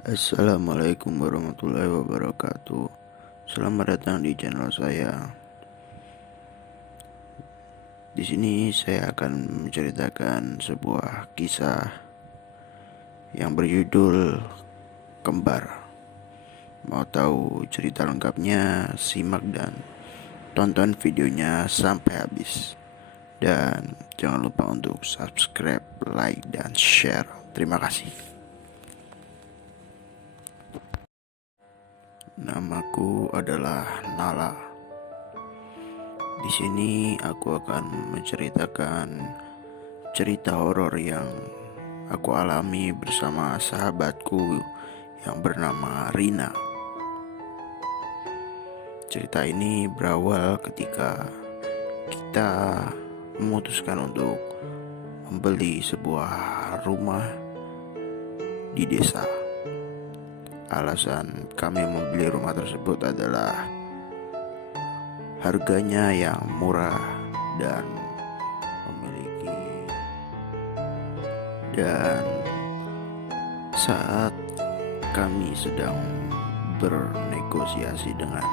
Assalamualaikum warahmatullahi wabarakatuh. Selamat datang di channel saya. Di sini saya akan menceritakan sebuah kisah yang berjudul Kembar. Mau tahu cerita lengkapnya? Simak dan tonton videonya sampai habis. Dan jangan lupa untuk subscribe, like, dan share. Terima kasih. Namaku adalah Nala. Di sini aku akan menceritakan cerita horor yang aku alami bersama sahabatku yang bernama Rina. Cerita ini berawal ketika kita memutuskan untuk membeli sebuah rumah di desa. Alasan kami membeli rumah tersebut adalah harganya yang murah dan saat kami sedang bernegosiasi dengan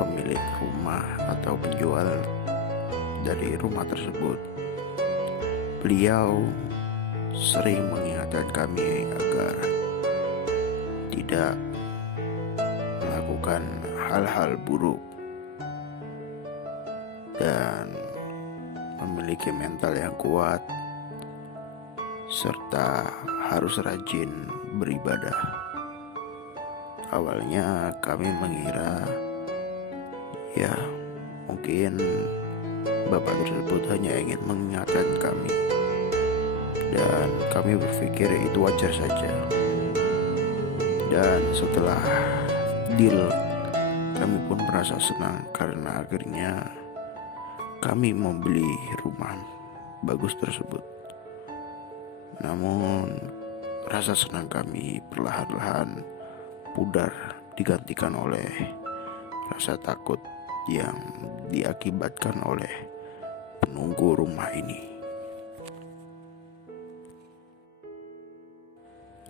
pemilik rumah atau penjual dari rumah tersebut, beliau sering mengingatkan kami agar tidak melakukan hal-hal buruk dan memiliki mental yang kuat serta harus rajin beribadah. Awalnya kami mengira mungkin bapak tersebut hanya ingin mengingatkan kami, dan kami berpikir itu wajar saja. Dan setelah deal, kami pun merasa senang karena akhirnya kami membeli rumah bagus tersebut. Namun rasa senang kami perlahan-lahan pudar digantikan oleh rasa takut yang diakibatkan oleh penunggu rumah ini.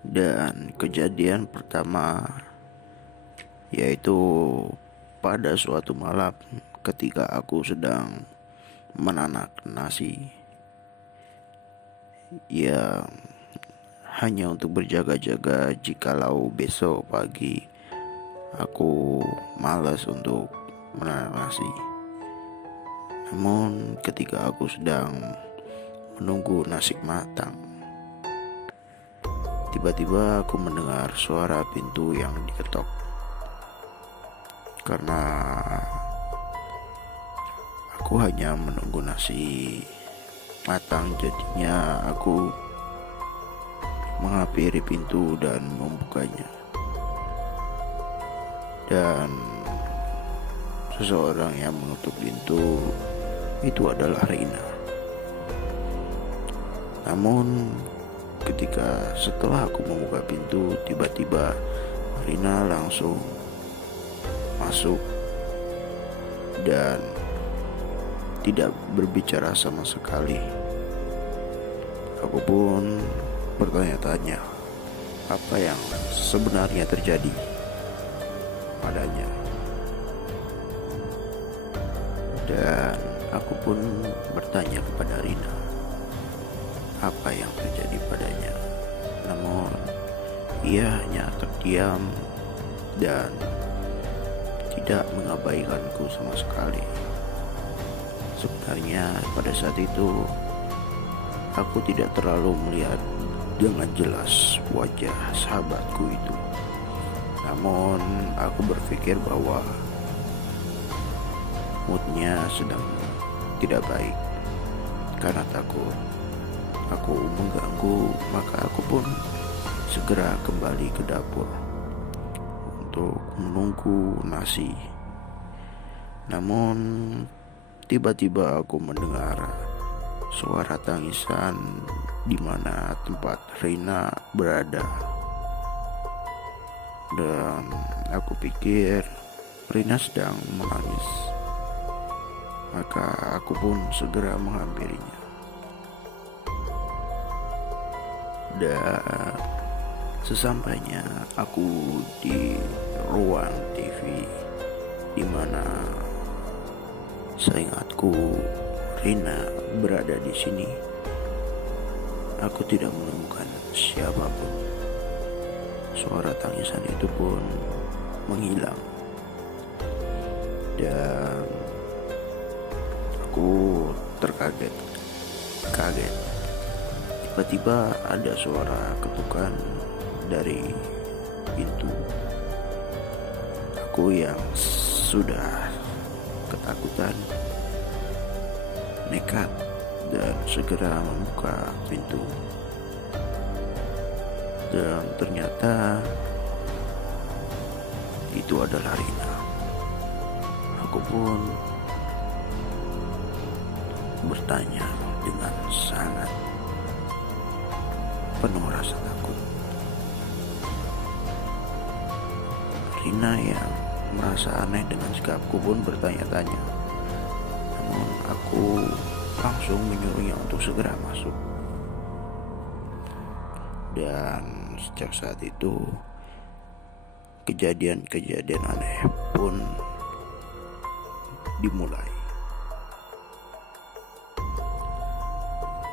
Dan kejadian pertama yaitu pada suatu malam ketika aku sedang menanak nasi, hanya untuk berjaga-jaga jikalau besok pagi aku malas untuk menanak nasi. Namun ketika aku sedang menunggu nasi matang, tiba-tiba aku mendengar suara pintu yang diketok. Karena aku hanya menunggu nasi matang, jadinya aku menghampiri pintu dan membukanya. Dan seseorang yang menutup pintu itu adalah Rina. Namun ketika setelah aku membuka pintu, tiba-tiba Rina langsung masuk dan tidak berbicara sama sekali. Aku pun bertanya-tanya apa yang sebenarnya terjadi padanya. Dan aku pun bertanya kepada Rina apa yang terjadi padanya. Namun ia hanya terdiam dan tidak mengabaikanku sama sekali. Sebenarnya pada saat itu aku tidak terlalu melihat dengan jelas wajah sahabatku itu. Namun aku berpikir bahwa moodnya sedang tidak baik karena takut aku mengganggu, maka aku pun segera kembali ke dapur untuk menunggu nasi. Namun tiba-tiba aku mendengar suara tangisan di mana tempat Rina berada. Dan aku pikir Rina sedang menangis. Maka aku pun segera menghampirinya. Dan Sesampainya aku di ruang TV di mana seingatku Rina berada di sini, aku tidak menemukan siapapun. Suara tangisan itu pun menghilang dan aku kaget. Tiba-tiba ada suara ketukan dari pintu. Aku yang sudah ketakutan nekat dan segera membuka pintu, dan ternyata itu adalah Rina. Aku pun bertanya dengan sangat penuh rasa takut. Rina yang merasa aneh dengan sikapku pun bertanya-tanya, namun aku langsung menyuruhnya untuk segera masuk. Dan sejak saat itu kejadian-kejadian aneh pun dimulai.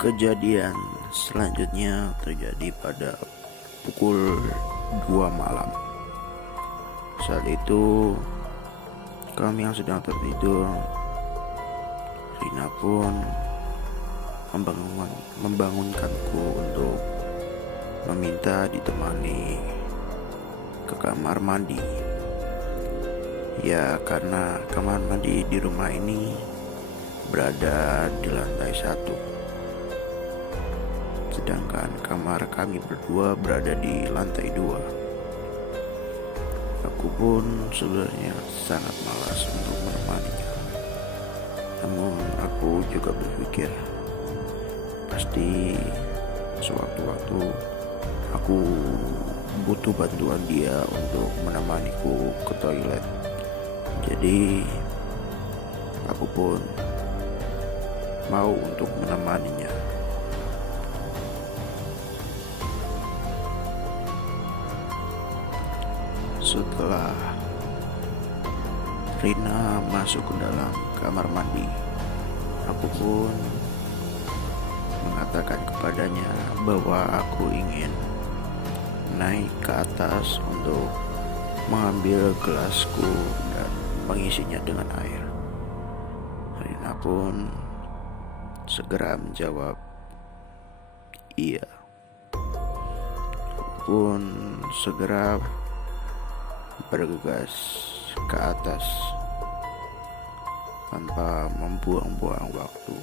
Kejadian selanjutnya terjadi pada pukul 2 malam. Saat itu kami yang sedang tertidur, Rina pun membangunkanku untuk meminta ditemani ke kamar mandi. Ya, karena kamar mandi di rumah ini berada di lantai 1, sedangkan kamar kami berdua berada di lantai 2. Aku pun sebenarnya sangat malas untuk menemaninya, namun aku juga berpikir pasti sewaktu-waktu aku butuh bantuan dia untuk menemaniku ke toilet. Jadi aku pun mau untuk menemaninya. Setelah Rina masuk ke dalam kamar mandi, aku pun mengatakan kepadanya bahwa aku ingin naik ke atas untuk mengambil gelasku dan mengisinya dengan air. Rina pun segera menjawab iya. Aku pun segera bergegas ke atas tanpa membuang-buang waktu.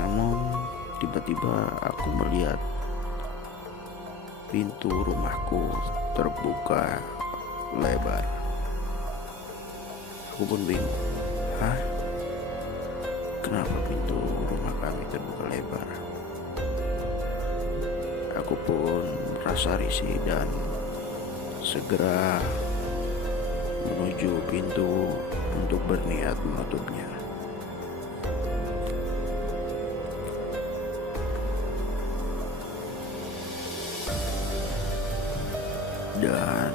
Namun tiba-tiba aku melihat pintu rumahku terbuka lebar. Aku pun bingung. Kenapa pintu rumah kami terbuka lebar? Aku pun merasa risih dan segera menuju pintu untuk berniat menutupnya. Dan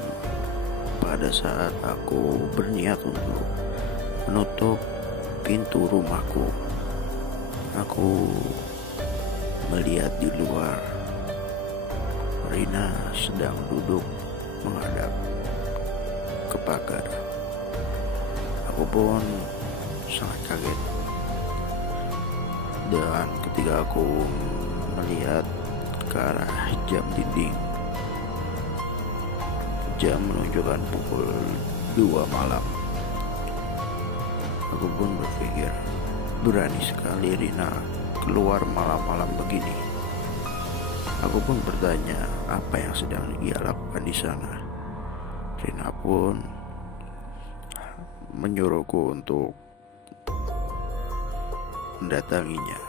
pada saat aku berniat untuk menutup pintu rumahku, aku melihat di luar Rina sedang duduk menghadap ke pagar. Aku pun sangat kaget, dan ketika aku melihat ke arah jam dinding, jam menunjukkan pukul 2 malam. Aku pun berpikir, berani sekali Rina keluar malam-malam begini. Aku pun bertanya apa yang sedang dia lakukan di sana. Rina pun menyuruhku untuk mendatanginya.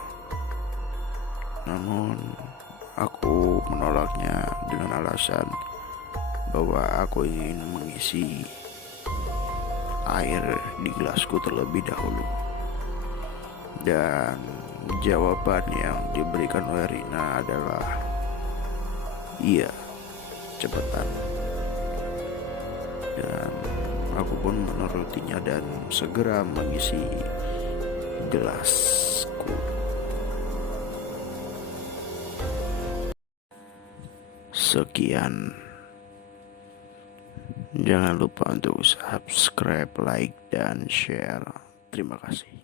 Namun aku menolaknya dengan alasan bahwa aku ingin mengisi air di gelasku terlebih dahulu. Dan jawaban yang diberikan oleh Rina adalah Iya, cepetan. Dan aku pun menurutinya dan segera mengisi gelasku. Sekian. Jangan lupa untuk subscribe, like, dan share. Terima kasih.